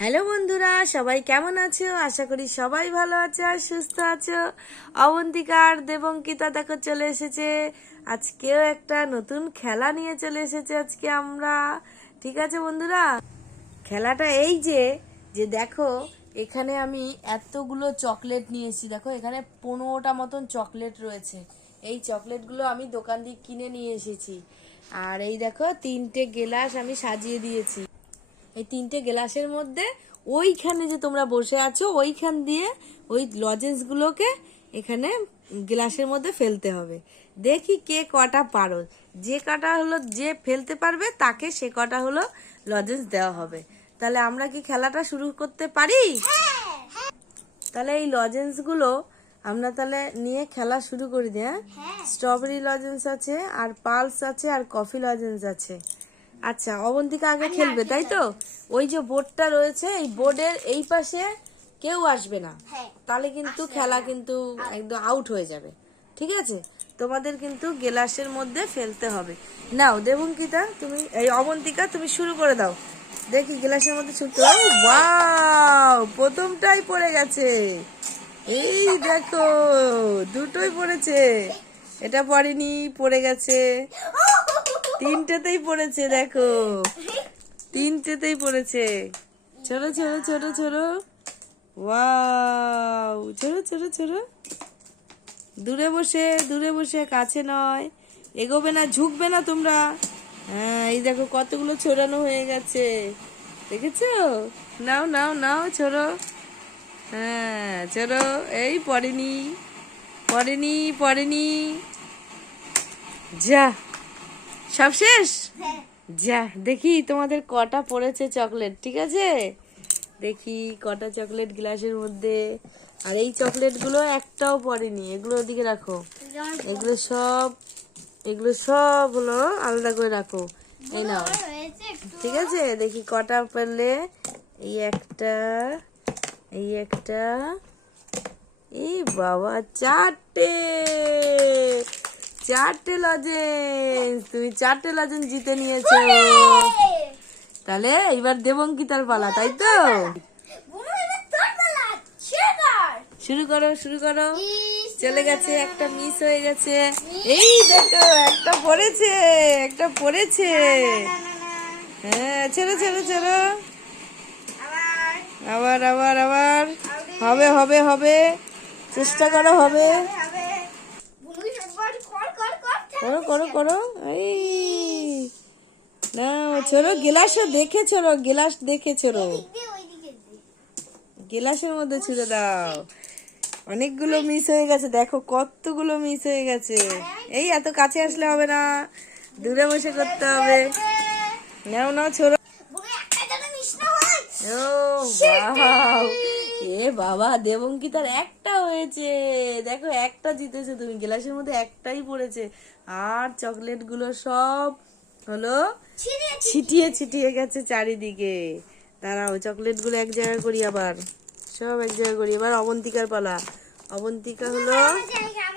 Hello বন্ধুরা, সবাই কেমন আছো? আশা করি সবাই ভালো আছো আর সুস্থ আছো। অবন্তিকা আর দেবঙ্কিতা দেখো চলে এসেছে। আজকেও একটা নতুন খেলা নিয়ে চলে এসেছে আজকে আমরা। ঠিক আছে বন্ধুরা? খেলাটা এই যে যে দেখো, এখানে আমি এতগুলো চকলেট নিয়েছি। দেখো, এখানে পনেরোটা মতন চকলেট রয়েছে। এই চকলেটগুলো আমি দোকান দিয়ে কিনে নিয়ে এসেছি। আর এই দেখো, তিনটে গেলাস আমি সাজিয়ে দিয়েছি। এই তিনটে গ্লাসের মধ্যে ওইখানে যে তোমরা বসে আছো ওইখান দিয়ে ওই লজেন্সগুলোকে এখানে গ্লাসের মধ্যে ফেলতে হবে। দেখি কে কটা পারো। যে কটা হলো যে ফেলতে পারবে তাকে সে কটা হলো লজেন্স দেওয়া হবে। তাহলে আমরা কি খেলাটা শুরু করতে পারি? তাহলে এই লজেন্সগুলো আমরা তাহলে নিয়ে খেলা শুরু করে দিই হ্যাঁ? স্ট্রবেরি লজেন্স আছে আর পালস আছে আর কফি লজেন্স আছে। আচ্ছা অবন্তিকা আগে খেলবে তাই তো? ওই যে বোর্ডটা রয়েছে এই বোর্ডের এই পাশে কেউ আসবে না। তাহলে কিন্তু খেলা কিন্তু একদম আউট হয়ে যাবে। ঠিক আছে? তোমাদের কিন্তু গেলাসের মধ্যে ফেলতে হবে। নাও দেবঙ্কিতা তুমি এই অবন্তিকা তুমি শুরু করে দাও। দেখি গ্লাসের মধ্যে ছুটতে ওয়াও প্রথমটাই পড়ে গেছে। এই দেখো দুটোই পড়েছে। এটা পড়েনি পড়ে গেছে। তিনটেতেই পড়েছে, দেখো। তিনটেতেই পড়েছে। ছোট ছোট ছোট ছোট ওয়াও। ছোট ছোট ছোট দূরে বসে দূরে বসে, কাছে নয়। এগোবে না, ঝুঁকবে না তোমরা। হ্যাঁ এই দেখো কতগুলো ছড়ানো হয়ে গেছে। দেখেছ? নাও নাও নাও, ছোড়ো। হ্যাঁ ছোড়ো। এই পড়েনি পড়েনি পড়েনি। যা। সব শেষ? যা দেখি তোমাদের কটা পড়েছে চকলেট ঠিক আছে? দেখি কটা চকলেট গ্লাসের মধ্যে। আর এই চকলেটগুলো একটাও পড়েনি এগুলো ওদিকে রাখো। এগুলো সব এগুলো সব হলো আলাদা করে রাখো। এই নাও। ঠিক আছে? দেখি কটা পেলে এই একটা এই একটা এই বাবা চারটে। চারটে লজেন্স তুমি চারটে লজেন্স জিতে নিয়েছো। তাহলে এবার দেবঙ্কিতার পালা তাই তো? শুরু করো শুরু করো। চলে গেছে একটা মিস হয়ে গেছে। এই দেখো একটা পড়েছে একটা পড়েছে। হ্যাঁ ছেড়ো ছেড়ো ছেড়ো। আবার আবার আবার। হবে হবে হবে। চেষ্টা করো হবে। করো করো করো। এই। না ছোড়ো গেলাসে দেখে ছোড়ো গেলাস দেখে ছোড়ো গেলাসের মধ্যে ছুড়ে দাও। অনেকগুলো মিস হয়ে গেছে দেখো কতগুলো মিস হয়ে গেছে। এই এত কাছে আসলে হবে না। দূরে বসে করতে হবে। নাও নাও ছোড়ো। ও বাও এ বাবা দেবঙ্কিতার একটা হয়েছে। দেখো একটা জিতেছে তুমি। গ্লাসের মধ্যে একটাই পড়েছে। আর চকলেটগুলো সব হলো ছিটিয়ে ছিটিয়ে। গেছে চারিদিকে। দাঁড়াও চকলেটগুলো এক জায়গায় করি আবার। সব এক জায়গায় করি। এবার অবন্তিকার পালা। অবন্তিকা হলো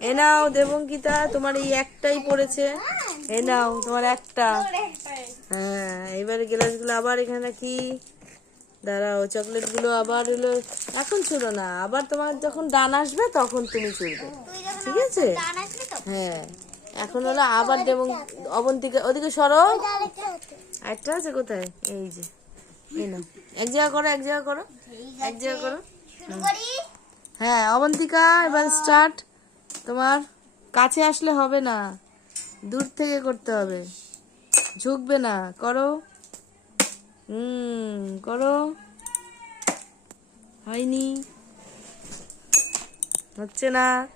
এ নাও দেবঙ্কিতা তোমার এই একটাই পড়েছে। এ নাও তোমার একটা। হ্যাঁ এবারে গ্লাসগুলো আবার এখানে রাখি। দাঁড়াও চকলেটগুলো আবার হলো, এখন ছুড়ো না, আবার তোমার যখন ডান আসবে তখন তুমি ছুড়বে ঠিক আছে? হ্যাঁ এখন হলো আবার দেবং অবন্তিকা ওদিকে সরো। একটা আছে কোথায়? এই যে নাও। এক জায়গা করো, এক জায়গা করো, এক জায়গা করো। হ্যাঁ অবন্তিকা, এবার স্টার্ট তোমার কাছে আসলে হবে না, দূর থেকে করতে হবে। ঝুঁকবে না, করো। হুম, করো। হয়নি। হচ্ছে না।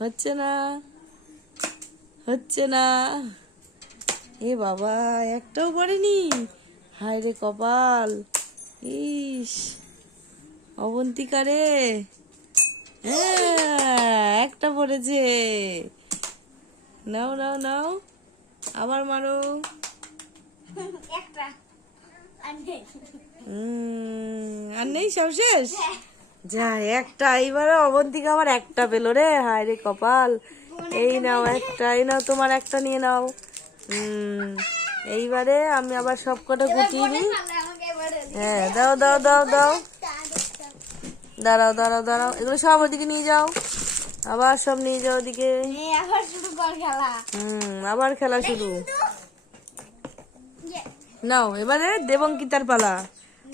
হচ্ছে না। হচ্ছে না। এ বাবা, একটাও পড়েনি। হায় রে কপাল। ইস, অবন্তিকা রে। হ্যাঁ একটা পড়েছে। নাও নাও নাও। আবার মারো। উম, আর নেই সব শেষ? যা একটা এইবারে অবন্তিকা আবার একটা পেল রে। হায় রে কপাল। এই নাও একটা এই নাও তোমার একটা নিয়ে নাও। হুম এইবারে আমি আবার সব কটা গুটিয়ে নিই। হ্যাঁ দাও দাও দাও দাও। দাঁড়াও দাঁড়াও দাঁড়াও। এগুলো সব ওদিকে নিয়ে যাও। আবার সব নিয়ে যাও ওদিকে। হুম আবার খেলা শুরু। নাও এবারে দেবঙ্কিতার পালা।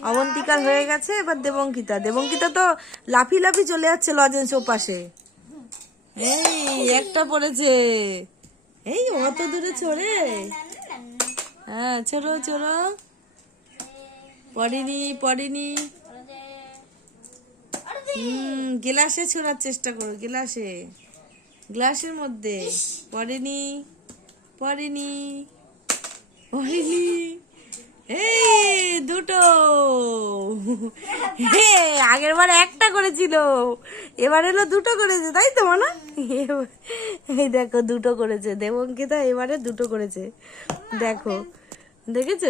অবন্তিকার হয়ে গেছে, এবার দেবঙ্কিতা। দেবঙ্কিতা তো লাফি লাফি চলে যাচ্ছে লজেন্স ও পাশে। এই, একটা পড়েছে। এই অত দূরে ছড়ে হ্যাঁ চলো চলো। পড়িনি পড়িনি। গ্লাসে ছোড়ার চেষ্টা করো, গ্লাসে। গ্লাসের মধ্যে। পড়েনি পড়েনি পড়েনি। এই, দুটো। হে, আগের বার একটা করেছিল। এবার এলো দুটো করেছে, তাই তো না এই দেখো, দুটো করেছে। দেবঙ্কিতা এবারে দুটো করেছে। দেখো, দেখেছ?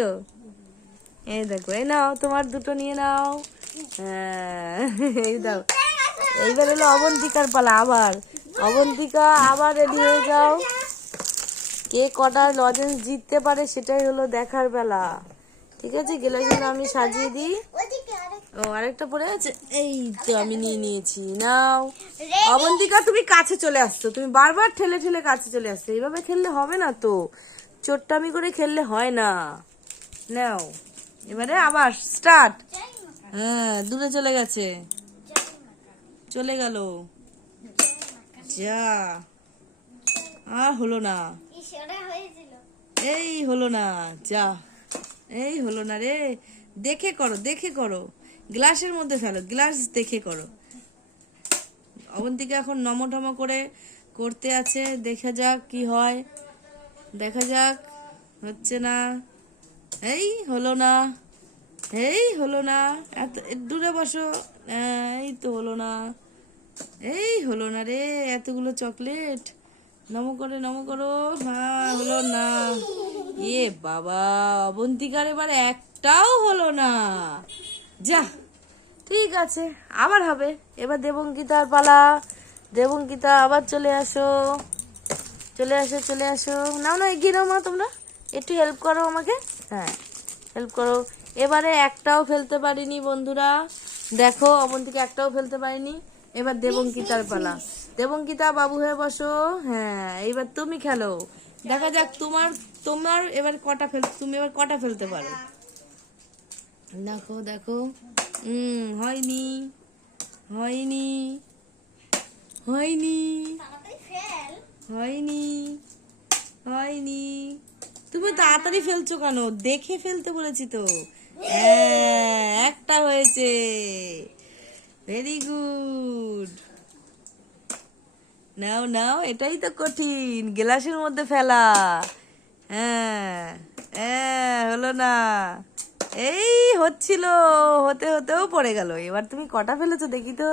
এই দেখো, এই নাও, তোমার দুটো নিয়ে নাও। হ্যাঁ এই দাও। এইবার এলো অবন্তিকার পালা, আবার। অবন্তিকা, আবার রেডি হয়ে যাও। কে কটা লজেন্স জিততে পারে সেটাই হলো দেখার বেলা। ঠিক আছে গেলাসগুলো আমি সাজিয়ে দিই। ও আরেকটা পড়ে আছে? এই তো আমি নিয়ে নিয়েছি নাও। অবন্তিকা তুমি কাছে চলে আসছো। তুমি বারবার ঠেলে ঠেলে কাছে চলে আসছো। এইভাবে খেললে হবে না তো। চোট্টামি করে খেললে হয় না। নাও এবারে আবার স্টার্ট। হ্যাঁ দূরে চলে গেছে। চলে গেল। যা। আর হলো না। এই হলো না যা। এই হলো না রে। দেখে করো দেখে করো। গ্লাসের মধ্যে ফেলো, গ্লাস দেখে করো। অবন্তিকা এখন নমটম করে করতে আছে, দেখা যাক কি হয়। দেখা যাক, হচ্ছে না। এই হলো না। এই হলো না। এত, দূরে বসো। এই তো হলো না। এই হলো না রে, এতগুলো চকলেট। নম করে, নম করো। হ্যাঁ হলো না। এ বাবা, অবন্তিকার এবার একটাও হলো না। যা। ঠিক আছে, আবার হবে। এবার দেবঙ্কিতার পালা। দেবঙ্কিতা, আবার চলে আসো। চলে আসো চলে আসো। নাও না এগিয়ে নাও মা তোমরা। একটু হেল্প করো আমাকে। হ্যাঁ হেল্প করো। এবারে একটাও ফেলতে পারিনি বন্ধুরা। দেখো, অবন্তিকে একটাও ফেলতে পারিনি। এবার দেবঙ্কিতার পালা। দেবঙ্কিতা, বাবু হয়ে বসো। হ্যাঁ এবার তুমি খেলো। দেখা যাক তোমার তোমার এবার কটা ফেল তুমি এবার কটা ফেলতে পারো? দেখো দেখো। হুম হয়নি। হয়নি। হয়নি। হয়নি। হয়নি। তুমি তাড়াতাড়ি ফেলছো কেন? দেখে ফেলতে বলেছি তো। হ্যাঁ একটা হয়েছে। ভেরি গুড নাও নাও এটাই তো কঠিন। গ্লাসের মধ্যে ফেলা। হ্যাঁ হ্যাঁ হলো না। এই হচ্ছিল, হতে, হতেও পড়ে গেল। এবার তুমি কটা ফেলেছো দেখি তো?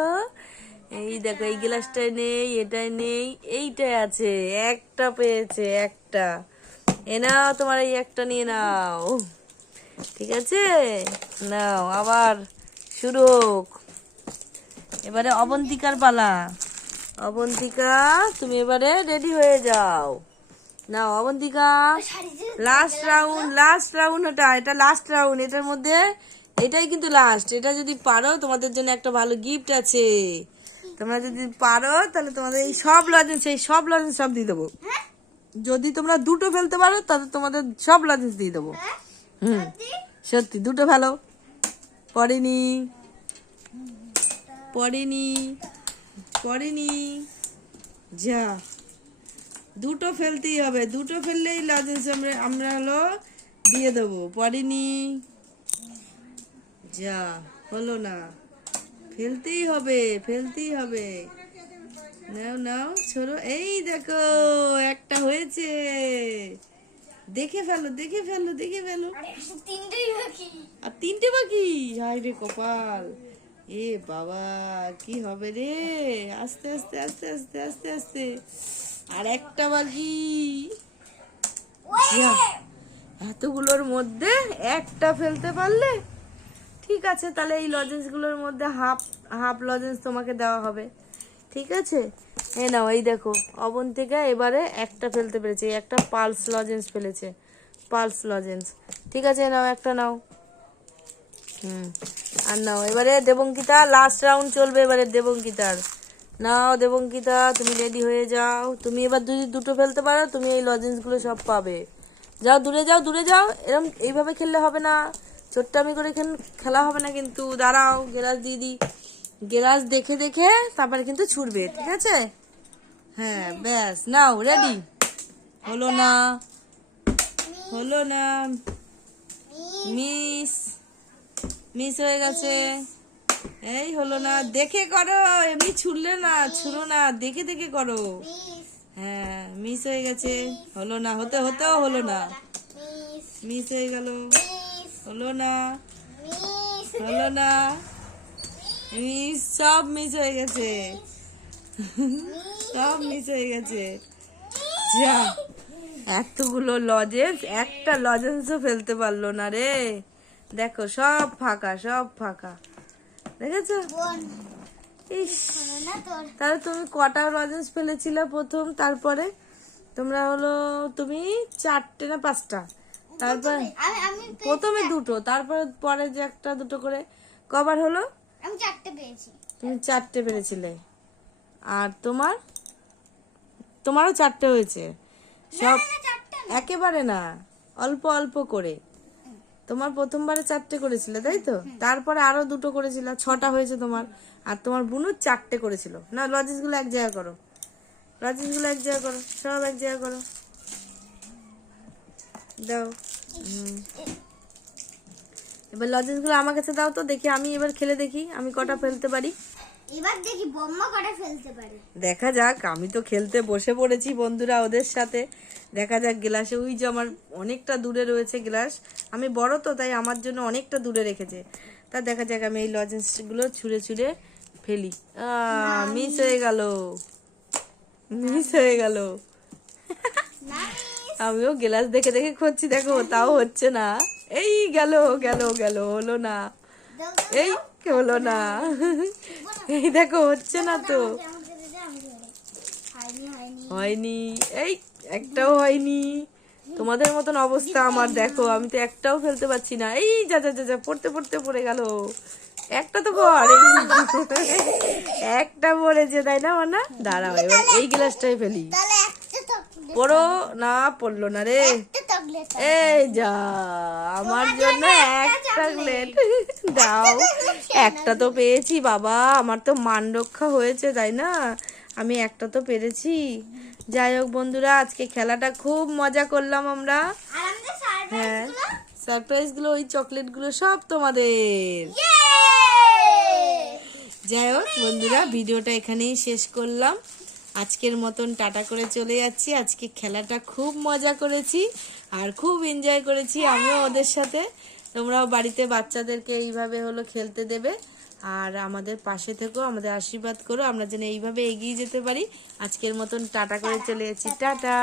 এই দেখো, এই গ্লাসটায় নেই এটাই নেই এইটাই আছে, একটা পেয়েছে, একটা। এ নাও তোমার এই একটা নিয়ে নাও। ঠিক আছে? নাও, আবার শুরু হোক। এবারে অবন্তিকার পালা। অবন্তিকা, তুমি এবারে রেডি হয়ে যাও। নাও Abantika last round last round ওটা এটা লাস্ট রাউন্ড এটার মধ্যে এটাই কিন্তু লাস্ট এটা যদি পারো তোমাদের জন্য একটা ভালো গিফট আছে। তোমরা যদি পারো তাহলে তোমাদের এই সব লজেন্স এই সব লজেন্স সব দিয়ে দেবো। যদি তোমরা দুটো ফেলতে পারো তাহলে তোমাদের সব লজেন্স দিয়ে দেবো। হুম। সত্যি? দুটো ভালো পড়েনি। পড়েনি। পড়েনি। যা। দুটো ফেলতেই হবে। দুটো ফেললেই লজেন্স আমরা আমরা হলো দিয়ে দেবো। পড়েনি। যা হলো না। ফেলতেই হবে ফেলতেই হবে। নাও নাও ছোড়ো। এই দেখো একটা হয়েছে। দেখে ফেলো দেখে ফেলো দেখে ফেলো। তিনটেই বাকি। আর তিনটে বাকি? হাই রে কপাল। এ বাবা কি হবে রে? আস্তে আস্তে আস্তে আস্তে আস্তে আস্তে। আর একটা বাকি এতগুলোর মধ্যে একটা ফেলতে পারলে? ঠিক আছে তাহলে এই লজেন্সগুলোর মধ্যে হাফ হাফ লজেন্স তোমাকে দেওয়া হবে। ঠিক আছে? এই নাও এই দেখো অবন্তিকা এবারে একটা ফেলতে পেরেছে একটা পালস লজেন্স ফেলেছে পালস লজেন্স ঠিক আছে নাও একটা নাও। হুম আর নাও এবারে দেবঙ্কিতা লাস্ট রাউন্ড চলবে এবারে দেবঙ্কিতার। নাও দেবঙ্কিতা তুমি রেডি হয়ে যাও। তুমি এবার যদি দুটো ফেলতে পারো তুমি এই লজেন্সগুলো সব পাবে। যাও দূরে যাও দূরে যাও। এরকম এইভাবে খেললে হবে না। ছোট্টামি করে খেল- হবে না কিন্তু। দাঁড়াও গেলাস দিদি। গেলাস দেখে দেখে তারপরে কিন্তু ছুটবে ঠিক আছে? হ্যাঁ ব্যাস। নাও রেডি হলো না। হলো না। মিস। মিস হয়ে গেছে। এই হলো না, দেখে করো, এমনি ছুড়লে না, ছুড়ো না, দেখে দেখে করো। হ্যাঁ মিস হয়ে গেছে, হলো না, হতে হতেও হলো না। মিস হয়ে গেল, হলো না হলো না। মিস সব মিস হয়ে গেছে। সব মিস হয়ে গেছে। যা, এতগুলো লজেন্স একটা লজেন্সও ফেলতে পারল না রে। দেখো, সব ফাঁকা সব ফাঁকা। দেখেছ? ইস তাহলে তুমি কটা লজেন্স ফেলেছিলে প্রথম তারপরে? তোমরা হলো তুমি চারটে না পাঁচটা? তারপর প্রথমে দুটো তারপরে পরে যে একটা দুটো করে। কবার হলো? আমি চারটে পেয়েছি। তুমি চারটে পেরেছিলে। আর তোমার? তোমারও চারটে হয়েছে। সব। একেবারে না অল্প অল্প করে। তোমার প্রথমবারে চারটে করেছিলে তাই তো? তারপরে আরও দুটো করেছিল ছটা হয়েছে তোমার। আর তোমার বুনু চারটে করেছিল। না লজিসগুলো এক জায়গা করো। লজিসগুলো এক জায়গা করো সব এক জায়গা করো। দাও। এবার লজেন্সগুলো আমার কাছে দাও তো দেখি আমি এবার খেলে দেখি আমি কটা ফেলতে পারি। এবার দেখি বোম্মা কটা ফেলতে পারে। দেখা যাক আমি তো খেলতে বসে পড়েছি বন্ধুরা ওদের সাথে। দেখা যাক গ্লাসে ওই যে আমার অনেকটা দূরে রয়েছে গ্লাস। আমি বড় তো তাই আমার জন্য অনেকটা দূরে রেখেছে। তা দেখা যাক আমি এই লজেন্সগুলো ছুঁড়ে ছুঁড়ে ফেলি। মিস হয়ে গেল। মিস হয়ে গেল। আমিও গ্লাস দেখে দেখে খুঁজছি দেখো তাও হচ্ছে না। এই গেল গেল গেল হলো না। এই হলো না? এই দেখো হচ্ছে না তো। আমার। হয়নি। এই একটাও হয়নি। তোমাদের মতন অবস্থা আমার দেখো আমি তো একটাও ফেলতে পারছি না। এই যা যা যা যা পড়তে পড়তে পড়ে গেল। একটা তো পর একটা পড়েছে তাই না মানা দাঁড়াও এবার এই গ্লাসটাই ফেলি পড়ো না পড়ল না রে। এই যা আমার জন্য এক চকলেট দাও একটা তো পেয়েছি বাবা আমার তো মান রক্ষা হয়েছে তাই না? আমি একটা তো পেরেছি। যাই হোক বন্ধুরা আজকে খেলাটা খুব মজা করলাম আমরা। হ্যাঁ সারপ্রাইজগুলো ওই চকলেটগুলো সব তোমাদের। যাই হোক বন্ধুরা ভিডিওটা এখানেই শেষ করলাম। আজকের মতন টাটা করে চলে যাচ্ছি। আজকে খেলাটা খুব মজা করেছি। আর খুব এনজয় করেছি আমিও ওদের সাথে। তোমরাও বাড়িতে বাচ্চাদেরকে এইভাবে হলো খেলতে দেবে। আর আমাদের পাশে থেকেও আমাদের আশীর্বাদ করো। আমরা যেন এইভাবে এগিয়ে যেতে পারি। আজকের মতন টাটা করে চলে যাচ্ছি টাটা!